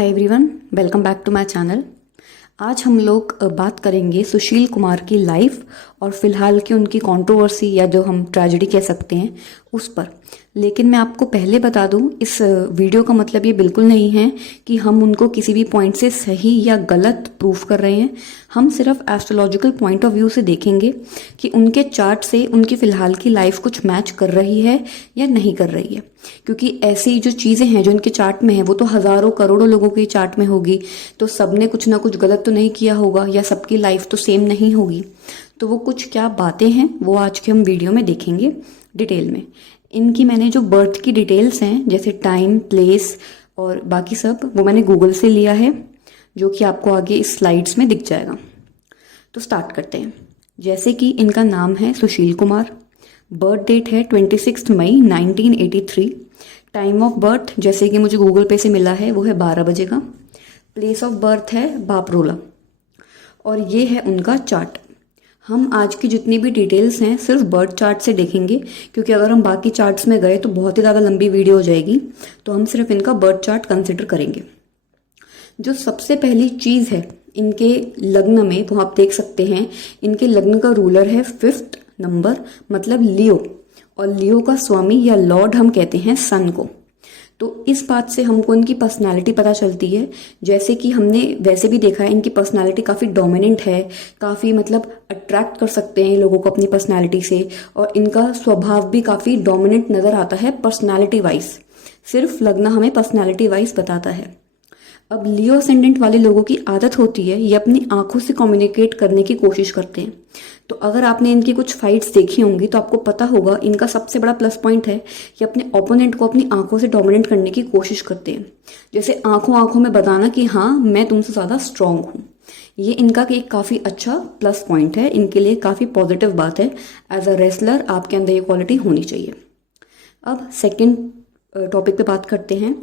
Hi everyone, welcome back to my channel. आज हम लोग बात करेंगे सुशील कुमार की लाइफ और फिलहाल की उनकी कंट्रोवर्सी या जो हम ट्रेजेडी कह सकते हैं उस पर। लेकिन मैं आपको पहले बता दूं, इस वीडियो का मतलब ये बिल्कुल नहीं है कि हम उनको किसी भी पॉइंट से सही या गलत प्रूफ कर रहे हैं। हम सिर्फ एस्ट्रोलॉजिकल पॉइंट ऑफ व्यू से देखेंगे कि उनके चार्ट से उनकी फिलहाल की लाइफ कुछ मैच कर रही है या नहीं कर रही है। क्योंकि ऐसी जो चीज़ें हैं जो इनके चार्ट में है वो तो हज़ारों करोड़ों लोगों के चार्ट में होगी, तो सबने कुछ ना कुछ गलत तो नहीं किया होगा या सबकी लाइफ तो सेम नहीं होगी। तो वो कुछ क्या बातें हैं वो आज के हम वीडियो में देखेंगे डिटेल में। इनकी मैंने जो बर्थ की डिटेल्स हैं जैसे टाइम, प्लेस और बाकी सब, वो मैंने गूगल से लिया है, जो कि आपको आगे इस स्लाइड्स में दिख जाएगा। तो स्टार्ट करते हैं। जैसे कि इनका नाम है सुशील कुमार, बर्थ डेट है 26 मई 1983। टाइम ऑफ बर्थ जैसे कि मुझे गूगल पे से मिला है वो है 12 बजे का। प्लेस ऑफ बर्थ है बापरोला और ये है उनका चार्ट। हम आज की जितनी भी डिटेल्स हैं सिर्फ बर्थ चार्ट से देखेंगे, क्योंकि अगर हम बाकी चार्ट्स में गए तो बहुत ही ज़्यादा लंबी वीडियो हो जाएगी, तो हम सिर्फ इनका बर्थ चार्ट कंसिडर करेंगे। जो सबसे पहली चीज़ है इनके लग्न में, वो आप देख सकते हैं, इनके लग्न का रूलर है 5th नंबर, मतलब लियो, और लियो का स्वामी या लॉर्ड हम कहते हैं सन को। तो इस बात से हमको इनकी पर्सनालिटी पता चलती है। जैसे कि हमने वैसे भी देखा है इनकी पर्सनालिटी काफ़ी डोमिनेंट है, काफ़ी मतलब अट्रैक्ट कर सकते हैं लोगों को अपनी पर्सनालिटी से, और इनका स्वभाव भी काफ़ी डोमिनेंट नज़र आता है पर्सनालिटी वाइज। सिर्फ लग्न हमें पर्सनालिटी वाइज बताता है। अब लियो असेंडेंट वाले लोगों की आदत होती है ये अपनी आंखों से कम्युनिकेट करने की कोशिश करते हैं। तो अगर आपने इनकी कुछ फाइट्स देखी होंगी तो आपको पता होगा इनका सबसे बड़ा प्लस पॉइंट है कि अपने ओपोनेंट को अपनी आंखों से डोमिनेट करने की कोशिश करते हैं। जैसे आंखों आंखों में बताना कि हाँ मैं तुमसे ज़्यादा स्ट्रांग हूँ। ये इनका एक काफ़ी अच्छा प्लस पॉइंट है, इनके लिए काफ़ी पॉजिटिव बात है। एज अ रेसलर आपके अंदर ये क्वालिटी होनी चाहिए। अब सेकेंड टॉपिक पे बात करते हैं।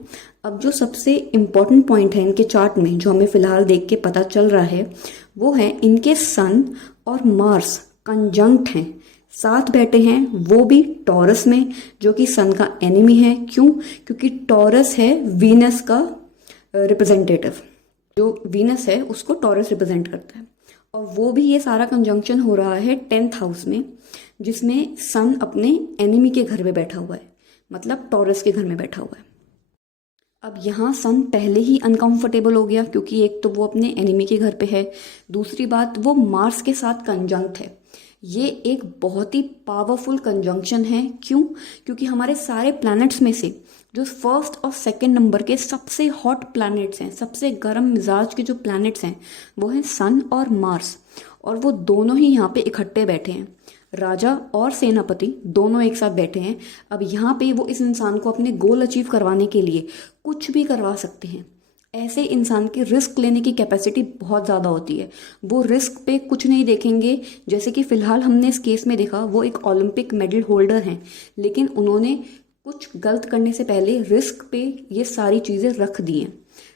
अब जो सबसे इम्पॉर्टेंट पॉइंट है इनके चार्ट में जो हमें फिलहाल देख के पता चल रहा है वो है इनके सन और मार्स कंजंक्ट हैं, साथ बैठे हैं, वो भी टॉरस में, जो कि सन का एनिमी है। क्यों? क्योंकि टॉरस है वीनस का रिप्रेजेंटेटिव, जो वीनस है उसको टॉरस रिप्रेजेंट करता है। और वो भी ये सारा कंजंक्शन हो रहा है 10th हाउस में, जिसमें सन अपने एनिमी के घर में बैठा हुआ है, मतलब टॉरस के घर में बैठा हुआ है। अब यहाँ सन पहले ही अनकंफर्टेबल हो गया, क्योंकि एक तो वो अपने एनिमी के घर पे है, दूसरी बात वो मार्स के साथ कंजंक्ट है। ये एक बहुत ही पावरफुल कंजंक्शन है। क्यों? क्योंकि हमारे सारे प्लैनेट्स में से जो फर्स्ट और सेकंड नंबर के सबसे हॉट प्लैनेट्स हैं, सबसे गर्म मिजाज के जो प्लैनेट्स हैं, वो हैं सन और मार्स, और वो दोनों ही यहाँ पे इकट्ठे बैठे हैं। राजा और सेनापति दोनों एक साथ बैठे हैं। अब यहाँ पे वो इस इंसान को अपने गोल अचीव करवाने के लिए कुछ भी करवा सकते हैं। ऐसे इंसान की रिस्क लेने की कैपेसिटी बहुत ज़्यादा होती है। वो रिस्क पे कुछ नहीं देखेंगे। जैसे कि फिलहाल हमने इस केस में देखा, वो एक ओलंपिक मेडल होल्डर हैं, लेकिन उन्होंने कुछ गलत करने से पहले रिस्क पे ये सारी चीज़ें रख दी हैं।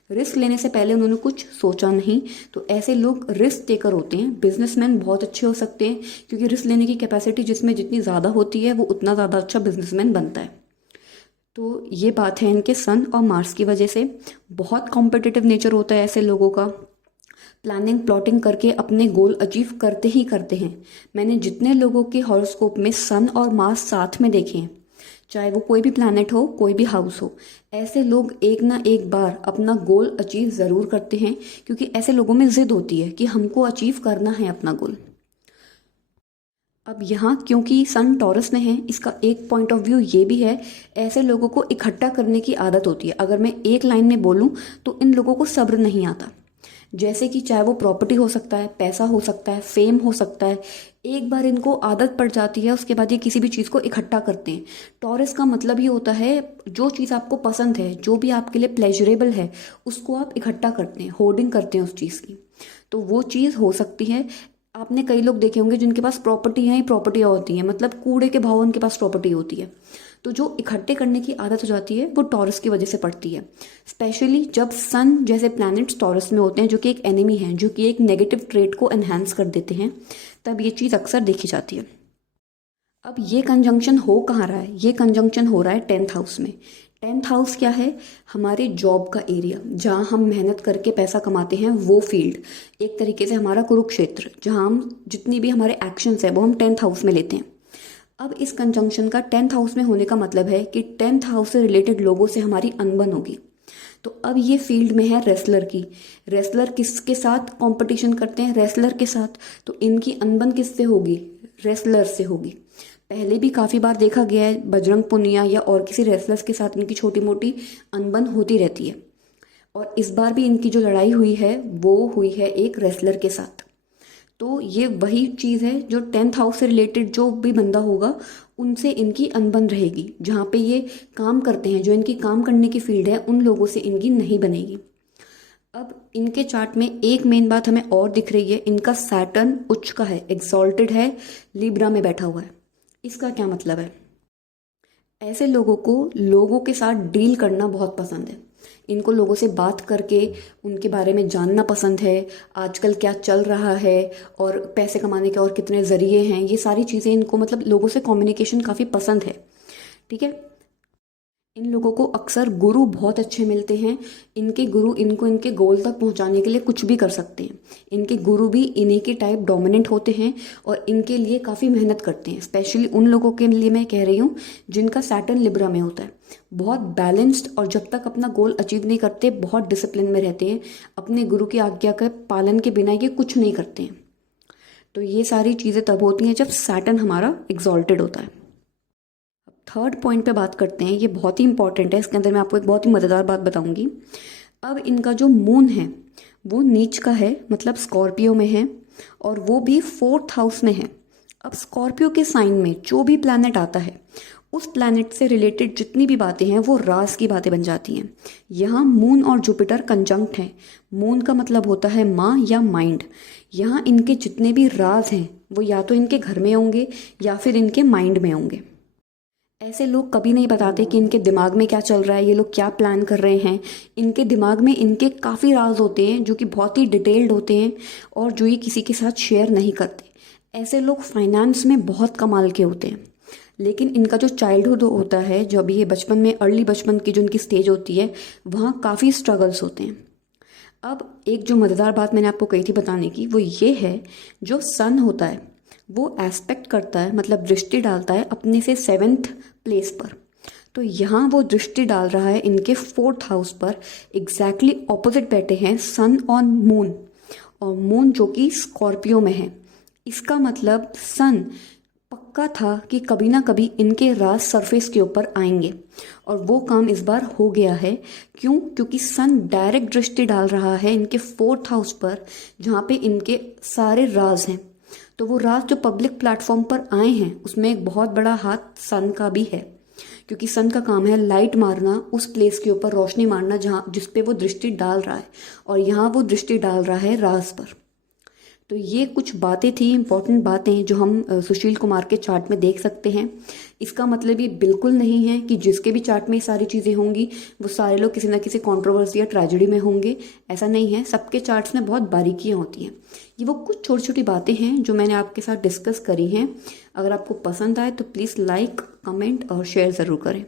रिस्क लेने से पहले उन्होंने कुछ सोचा नहीं। तो ऐसे लोग रिस्क टेकर होते हैं। बिजनेसमैन बहुत अच्छे हो सकते हैं, क्योंकि रिस्क लेने की कैपेसिटी जिसमें जितनी ज़्यादा होती है वो उतना ज़्यादा अच्छा बिजनेसमैन बनता है। तो ये बात है इनके सन और मार्स की वजह से। बहुत कॉम्पिटिटिव नेचर होता है ऐसे लोगों का। प्लानिंग प्लॉटिंग करके अपने गोल अचीव करते ही करते हैं। मैंने जितने लोगों के हॉरोस्कोप में सन और मार्स साथ में देखे हैं, चाहे वो कोई भी प्लैनेट हो, कोई भी हाउस हो, ऐसे लोग एक ना एक बार अपना गोल अचीव ज़रूर करते हैं, क्योंकि ऐसे लोगों में जिद होती है कि हमको अचीव करना है अपना गोल। अब यहाँ क्योंकि सन टॉरस में है, इसका एक पॉइंट ऑफ व्यू ये भी है, ऐसे लोगों को इकट्ठा करने की आदत होती है। अगर मैं एक लाइन में बोलूँ तो इन लोगों को सब्र नहीं आता। जैसे कि चाहे वो प्रॉपर्टी हो सकता है, पैसा हो सकता है, फेम हो सकता है, एक बार इनको आदत पड़ जाती है उसके बाद ये किसी भी चीज़ को इकट्ठा करते हैं। टॉरस का मतलब ये होता है जो चीज़ आपको पसंद है, जो भी आपके लिए प्लेजरेबल है, उसको आप इकट्ठा करते हैं, होर्डिंग करते हैं उस चीज़ की। तो वो चीज़ हो सकती है। आपने कई लोग देखे होंगे जिनके पास प्रॉपर्टियाँ ही प्रॉपर्टियाँ होती हैं, मतलब कूड़े के भाव उनके पास प्रॉपर्टी होती है। तो जो इकट्ठे करने की आदत हो जाती है वो टॉरस की वजह से पड़ती है। स्पेशली जब सन जैसे प्लैनेट्स टॉरस में होते हैं, जो कि एक एनिमी है, जो कि एक नेगेटिव ट्रेट को एनहांस कर देते हैं, तब ये चीज़ अक्सर देखी जाती है। अब ये कंजंक्शन हो कहाँ रहा है? ये कंजंक्शन हो रहा है 10th हाउस में। 10th हाउस क्या है? हमारे जॉब का एरिया, जहाँ हम मेहनत करके पैसा कमाते हैं, वो फील्ड, एक तरीके से हमारा कुरुक्षेत्र, जहाँ हम जितनी भी हमारे एक्शंस है वो हम 10th हाउस में लेते हैं। अब इस कंजंक्शन का 10th हाउस में होने का मतलब है कि 10th हाउस से रिलेटेड लोगों से हमारी अनबन होगी। तो अब ये फील्ड में है रेसलर की। रेसलर किसके साथ कंपटीशन करते हैं? रेसलर के साथ। तो इनकी अनबन किससे होगी? रेसलर से होगी। पहले भी काफ़ी बार देखा गया है, बजरंग पुनिया या और किसी रेसलर्स के साथ इनकी छोटी मोटी अनबन होती रहती है। और इस बार भी इनकी जो लड़ाई हुई है वो हुई है एक रेसलर के साथ। तो ये वही चीज़ है जो 10th हाउस से रिलेटेड जो भी बंदा होगा उनसे इनकी अनबन रहेगी। जहाँ पे ये काम करते हैं, जो इनकी काम करने की फील्ड है, उन लोगों से इनकी नहीं बनेगी। अब इनके चार्ट में एक मेन बात हमें और दिख रही है, इनका सैटर्न उच्च का है, एक्सॉल्टेड है, लिब्रा में बैठा हुआ है। इसका क्या मतलब है? ऐसे लोगों को लोगों के साथ डील करना बहुत पसंद है। इनको लोगों से बात करके उनके बारे में जानना पसंद है, आजकल क्या चल रहा है और पैसे कमाने के और कितने ज़रिए हैं, ये सारी चीज़ें इनको, मतलब लोगों से कम्युनिकेशन काफ़ी पसंद है। ठीक है। इन लोगों को अक्सर गुरु बहुत अच्छे मिलते हैं। इनके गुरु इनको इनके गोल तक पहुंचाने के लिए कुछ भी कर सकते हैं। इनके गुरु भी इन्हीं के टाइप डोमिनेंट होते हैं और इनके लिए काफ़ी मेहनत करते हैं। स्पेशली उन लोगों के लिए मैं कह रही हूँ जिनका सैटर्न लिब्रा में होता है। बहुत बैलेंस्ड, और जब तक अपना गोल अचीव नहीं करते बहुत डिसिप्लिन में रहते हैं। अपने गुरु की आज्ञा के पालन के बिना ये कुछ नहीं करते हैं। तो ये सारी चीज़ें तब होती हैं जब सैटर्न हमारा एग्जॉल्टेड होता है। थर्ड पॉइंट पे बात करते हैं, ये बहुत ही इंपॉर्टेंट है। इसके अंदर मैं आपको एक बहुत ही मज़ेदार बात बताऊंगी। अब इनका जो मून है वो नीच का है, मतलब स्कॉर्पियो में है, और वो भी 4th हाउस में है। अब स्कॉर्पियो के साइन में जो भी प्लैनेट आता है उस प्लैनेट से रिलेटेड जितनी भी बातें हैं वो राज की बातें बन जाती हैं। यहाँ मून और जुपिटर कंजंक्ट हैं। मून का मतलब होता है माँ या माइंड। यहाँ इनके जितने भी राज हैं वो या तो इनके घर में होंगे या फिर इनके माइंड में होंगे। ऐसे लोग कभी नहीं बताते कि इनके दिमाग में क्या चल रहा है, ये लोग क्या प्लान कर रहे हैं। इनके दिमाग में इनके काफ़ी राज होते हैं जो कि बहुत ही डिटेल्ड होते हैं और जो ये किसी के साथ शेयर नहीं करते। ऐसे लोग फाइनेंस में बहुत कमाल के होते हैं। लेकिन इनका जो चाइल्डहुड होता है, जो अभी ये बचपन में, अर्ली बचपन की जो इनकी स्टेज होती है, वहाँ काफ़ी स्ट्रगल्स होते हैं। अब एक जो मज़ेदार बात मैंने आपको कही थी बताने की, वो ये है, जो सन होता है वो एस्पेक्ट करता है, मतलब दृष्टि डालता है अपने से 7th प्लेस पर। तो यहाँ वो दृष्टि डाल रहा है इनके 4th हाउस पर। एग्जैक्टली ऑपोजिट बैठे हैं सन ऑन मून, और मून जो कि स्कॉर्पियो में है। इसका मतलब सन पक्का था कि कभी ना कभी इनके राज सरफेस के ऊपर आएंगे, और वो काम इस बार हो गया है। क्यों? क्योंकि सन डायरेक्ट दृष्टि डाल रहा है इनके 4th हाउस पर, जहाँ पे इनके सारे राज हैं। तो वो राज जो पब्लिक प्लेटफॉर्म पर आए हैं उसमें एक बहुत बड़ा हाथ सन का भी है, क्योंकि सन का काम है लाइट मारना, उस प्लेस के ऊपर रोशनी मारना जहाँ जिस पे वो दृष्टि डाल रहा है, और यहाँ वो दृष्टि डाल रहा है राज पर। तो ये कुछ बातें थी, इंपॉर्टेंट बातें, जो हम सुशील कुमार के चार्ट में देख सकते हैं। इसका मतलब ये बिल्कुल नहीं है कि जिसके भी चार्ट में ये सारी चीज़ें होंगी वो सारे लोग किसी ना किसी कंट्रोवर्सी या ट्रेजेडी में होंगे, ऐसा नहीं है। सबके चार्ट्स में बहुत बारीकियाँ होती हैं। ये वो कुछ छोटी छोटी बातें हैं जो मैंने आपके साथ डिस्कस करी हैं। अगर आपको पसंद आए तो प्लीज़ लाइक, कमेंट और शेयर ज़रूर करें।